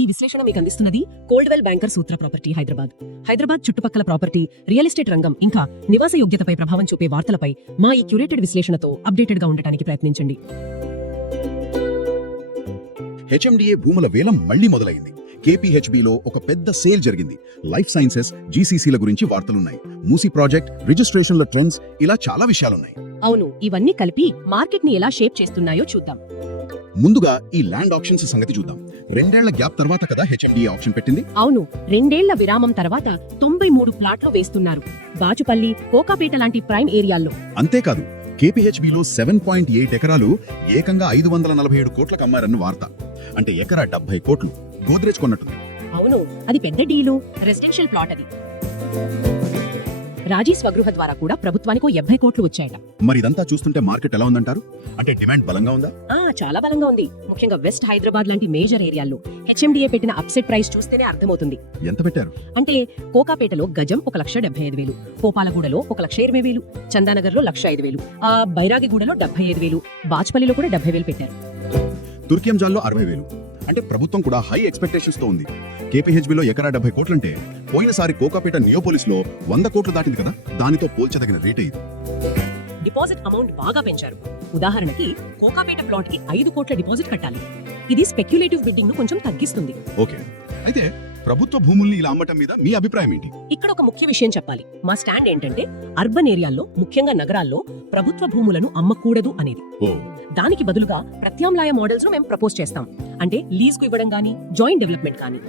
ఈ విశ్లేషణ మీకు అందిస్తున్నది కోల్డ్వెల్ బ్యాంకర్ సూత్ర ప్రాపర్టీ హైదరాబాద్ చుట్టుపక్కల ప్రాపర్టీ రియల్ ఎస్టేట్ రంగం ఇంకా నివాస యోగ్యతపై ప్రభావం చూపే వార్తలపై మా ఈ క్యూరేటెడ్ విశ్లేషణతో అప్డేటెడ్ గా ఉండటానికి ప్రయత్నించండి. హెచ్ఎండిఏ భూముల వేలం మళ్లీ మొదలైంది. కేపీహెచ్బిలో ఒక పెద్ద సేల్ జరిగింది. లైఫ్ సైన్సెస్, జీసీసీల గురించి వార్తలున్నాయి. మూసీ ప్రాజెక్ట్, రిజిస్ట్రేషన్ల ట్రెండ్స్, ఇలా చాలా విషయాలున్నాయి. అవును, ఇవన్నీ కలిపి మార్కెట్ ని ఎలా షేప్ చేస్తున్నాయో చూద్దాం. ముందుగా ఈ ల్యాండ్ ఆప్షన్స్ సంగతి చూద్దాం. 2 ఏళ్ల గ్యాప్ తర్వాత కదా హెచ్ఎండిఏ ఆప్షన్ పెట్టింది. అవును, 2 ఏళ్ల విరామం తర్వాత 93 ప్లాట్లు వేస్తున్నారు. బాచుపల్లి, కోకాపేట లాంటి ప్రైమ్ ఏరియాల్లో. అంతేకాదు, కేపీహెచ్బిలో 7.8 ఎకరాలు ఏకంగా 547 కోట్లకు అమ్మారన్న వార్త. అంటే ఎకరా 70 కోట్లు గోద్రేజ్ కొన్నట్టుంది. అవును, అది పెద్ద డీలు. రెసిడెన్షియల్ ప్లాట్ అది. రాజీ స్వగృహ ద్వారా కూడా ప్రభుత్వానికి 70 కోట్లు వచ్చాయట. మరి ఇదంతా చూస్తుంటే మార్కెట్ ఎలా ఉందంటారు? అంటే డిమాండ్ బలంగా ఉందా? చాలా బలంగా ఉంది. ముఖ్యంగా వెస్ట్ హైదరాబాద్ లాంటి మేజర్ ఏరియాల్లో హెచ్ఎండిఏ పెట్టిన అప్సెట్ ప్రైస్ చూస్తేనే అర్థమవుతుంది. ఎంత పెట్టారు? అంటే కోకాపేటలో గజం 1,75,000, పోపాలగూడలో 1,20,000, చందానగర్లో 1,05,000, బైరాగిగూడలో 75,000, బాచ్పల్లిలో కూడా 70,000 పెట్టారు. తుర్కియంజాల్లో 60,000. అంటే ప్రభుత్వం కూడా హై ఎక్స్పెక్టేషన్స్ తో ఉంది. కేపీహెచ్బిలో ఎకరా 70 కోట్లంటే పోయినసారి కోకాపేట నియోపోలిస్ లో 100 కోట్లు దాటింది కదా. దానితో పోల్చదగిన రేటే ఇది. డిపాజిట్ అమౌంట్ బాగా పెంచారు. ఉదాహరణకి కోకాపేట ప్లాట్ కి 5 కోట్ల డిపాజిట్ కట్టాలి. ఇది స్పెక్యులేటివ్ బిడ్డింగ్ ను కొంచెం తగ్గిస్తుంది. ఓకే, అయితే ప్రభుత్వ భూముల్ని ఇలా అమ్మటం మీద మీ అభిప్రాయం ఏంటి? ఇక్కడ ఒక ముఖ్య విషయం చెప్పాలి. మా స్టాండ్ ఏంటంటే అర్బన్ ఏరియాల్లో, ముఖ్యంగా నగరాల్లో ప్రభుత్వ భూములను అమ్మకూడదు అనేది. దానికి బదులుగా ప్రత్యామ్నాయ మోడల్స్ ను మేము ప్రపోజ్ చేస్తాం. అంటే లీజ్ కు ఇవ్వడం గానీ, జాయింట్ డెవలప్మెంట్ కానీ.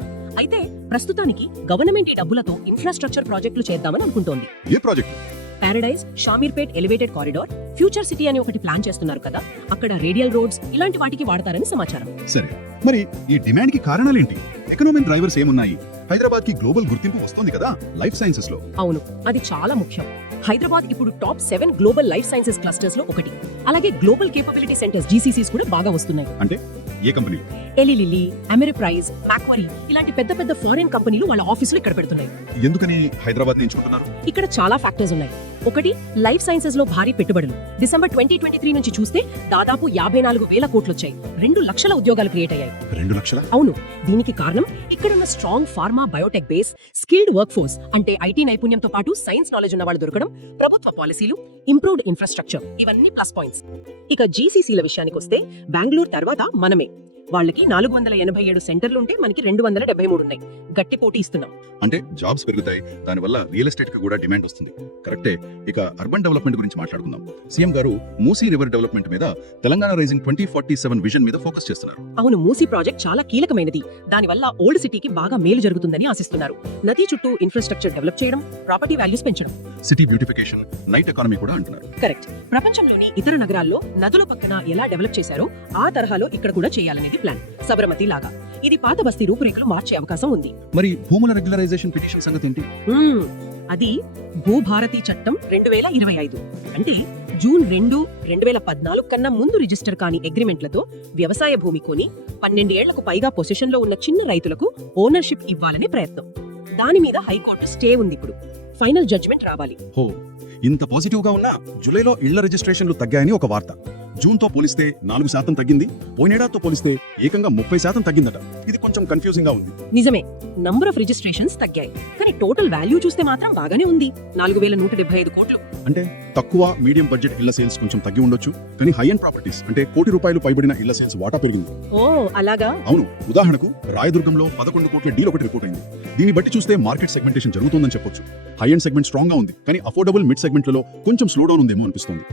అయితే ప్రస్తుతానికి గవర్నమెంట్ ఈ డబ్బులతో ఇన్ఫ్రాస్ట్రక్చర్ ప్రాజెక్టులు చేద్దామని అనుకుంటోంది. ఏ project? Paradise, Shamirpet elevated corridor, future city అని ఒకటి ప్లాన్ చేస్తున్నారు కదా. అక్కడ రేడియల్ రోడ్స్ ఇలాంటి వాటికి వాడతారని సమాచారం. సరే, మరి ఈ డిమాండ్ కి కారణాలేంటి? ఎకనామిక్ డ్రైవర్స్ ఏమున్నాయి? హైదరాబాద్ కి గ్లోబల్ గుర్తింపు వస్తుంది కదా లైఫ్ సైన్సెస్ లో. అవును, అది చాలా ముఖ్యం. హైదరాబాద్ ఇప్పుడు top 7 global life sciences clusters లో ఒకటి. అలాగే గ్లోబల్ కేపబిలిటీ సెంటర్స్ జీసీసీస్ కూడా బాగా వస్తున్నాయి. అంటే ఏ కంపెనీ? ఎలీ లిల్లీ, అమెరిప్రైజ్, మాక్వరీ ఇలాంటి పెద్ద పెద్ద ఫారిన్ కంపెనీలు వాళ్ళ ఆఫీసులు ఇక్కడ పెడుతున్నాయి. ఎందుకని హైదరాబాద్ ఎంచుకుంటున్నారు? ఇక్కడ చాలా ఫ్యాక్టర్స్ ఉన్నాయి. ఒకటి, లైఫ్ సైన్సెస్ లో భారీ పెట్టుబడులు. డిసెంబర్ 2023 నుంచి చూస్తే దాదాపు 54,000 కోట్లు వచ్చాయి. 2 లక్షల ఉద్యోగాలు క్రియేట్ అయ్యాయి. 2 లక్షల? అవును, దీనికి కారణం ఇక్కడున్న strong pharma, Biotech base, skilled work force అంటే ఐటీ నైపుణ్యంతో పాటు సైన్స్ నాలెడ్జ్ ఉన్న వాళ్ళు దొరకడం, ప్రభుత్వ పాలసీలు, ఇంప్రూవ్డ్ ఇన్ఫ్రాస్ట్రక్చర్, ఇవన్నీ ప్లస్ పాయింట్స్. ఇక జీసీసీల విషయానికి వస్తే బెంగళూరు తర్వాత మనమే. వాళ్ళకి 487 సెంటర్లుంటే మనకి 273 ఉన్నాయి. గట్టి పోటీ ఇస్తున్నాం. అంటే జాబ్స్ పెరుగుతాయి, దానివల్ల రియల్ ఎస్టేట్ కి కూడా డిమాండ్ వస్తుంది. కరెక్టే. ఇక అర్బన్ డెవలప్మెంట్ గురించి మాట్లాడుకుందాం. సీఎం గారు మూసీ రివర్ డెవలప్మెంట్ మీద, తెలంగాణ రైజింగ్ 2047 విజన్ మీద ఫోకస్ చేస్తున్నారు. అవును, మూసీ ప్రాజెక్ట్ చాలా కీలకమైనది. దానివల్ల ఓల్డ్ సిటీకి బాగా మేలు జరుగుతుందని ఆశిస్తున్నారు. నది చుట్టూ ఇన్ఫ్రాస్ట్రక్చర్ డెవలప్ చేయడం, ప్రాపర్టీ వాల్యూస్ పెంచడం, సిటీ బ్యూటిఫికేషన్, నైట్ ఎకానమీ కూడా అంటున్నారు. కరెక్ట్. ప్రపంచంలోని ఇతర నగరాల్లో నదుల పక్కన ఎలా డెవలప్ చేశారో ఆ తరహాలో ఇక్కడ కూడా చేయాలనేది ప్లాన్. సబర్మతి లాగా. ఇది పాత బస్తీ రూపురేఖలు మార్చే అవకాశం ఉంది. మరి భూముల రెగ్యులరైజేషన్ పిటిషన్ సంగతి ఏంటి? అది భూభారతి చట్టం 2025. అంటే జూన్ 2, 2014 కన్నా ముందు రిజిస్టర్ కాని అగ్రిమెంట్లతో వ్యవసాయ భూమి కొని 12 ఏళ్లకు పైగా పొజిషన్ లో ఉన్న చిన్న రైతులకు ఓనర్షిప్ ఇవ్వాలనే ప్రయత్నం. దాని మీద హైకోర్టు స్టే ఉంది. ఇప్పుడు ఫైనల్ జడ్జిమెంట్ రావాలి. ఇంత పాజిటివ్ గా ఉన్నా జూలైలో ఇళ్ల రిజిస్ట్రేషన్లు తగ్గాయని ఒక వార్త. జూన్ తో పోలిస్తే 4% తగ్గింది. పోయినేడాదితో పోలిస్తే ఏకంగా 30% తగ్గిందట. ఇది కొంచెం కన్ఫ్యూజింగ్ గా ఉంది. నిజమే, నంబర్ ఆఫ్ రిజిస్ట్రేషన్స్ తగ్గాయి, కానీ టోటల్ వాల్యూ చూస్తే మాత్రం బాగానే ఉంది. 4,175 కోట్లు. అంటే తక్కువ మీడియం బడ్జెట్ ఇళ్ల సేల్స్ కొంచెం తగ్గి ఉండొచ్చు, కానీ హై ఎండ్ ప్రాపర్టీస్ అంటే ₹1,00,00,000 పైబడిన ఇళ్ల సేల్స్ వాటా పెరిగింది. అలాగా? అవును. ఉదాహరణకు రాయదుర్గంలో 11 కోట్ల డీల్ ఒకటి రిపోర్ట్ అయింది. దీన్ని బట్టి చూస్తే మార్కెట్ సెగ్మెంటేషన్ జరుగుతుందని చెప్పొచ్చు. హై ఎండ్ సెగ్మెంట్ స్ట్రాంగ్ గా ఉంది, కానీ అఫోర్డబుల్ మిడ్ సెగ్మెంట్లలో కొంచెం స్లో డౌన్ ఉందేమో అనిపిస్తుంది.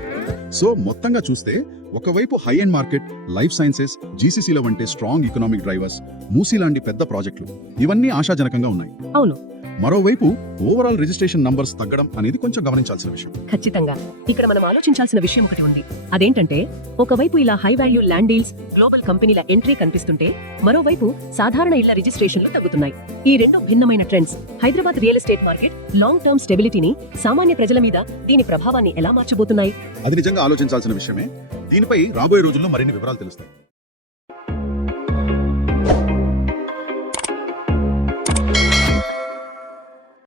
సో మొత్తంగా చూస్తే ఒకవైపు high end market, life sciences, జీసీసీల వంటి స్ట్రాంగ్ ఎకనామిక్ డ్రైవర్స్, మూసీ లాంటి పెద్ద ప్రాజెక్టులు, ఇవన్నీ ఆశాజనకంగా ఉన్నాయి. అవును. మరోవైపు ఓవరాల్ రిజిస్ట్రేషన్ నంబర్స్ తగ్గడం అనేది కొంచెం గమనించాల్సిన విషయం. ఖచ్చితంగా. ఇక్కడ మనం ఆలోచించాల్సిన విషయం ఒకటి ఉంది. అదేంటంటే, ఒకవైపు ఇలా high value land deals, global కంపెనీల ఎంట్రీ కనిపిస్తుంటే, మరోవైపు సాధారణ ఇళ్ల రిజిస్ట్రేషన్లు తగ్గుతున్నాయి. ఈ రెండు భిన్నమైన trends Hyderabad real estate market long term స్టెబిలిటీని, సామాన్య ప్రజల మీద దీని ప్రభావాన్ని ఎలా మార్చబోతున్నాయి? అది నిజంగా ఆలోచించాల్సిన విషయమే. దీనిపై రాబోయే రోజుల్లో మరిన్ని వివరాలు తెలుస్తాయి.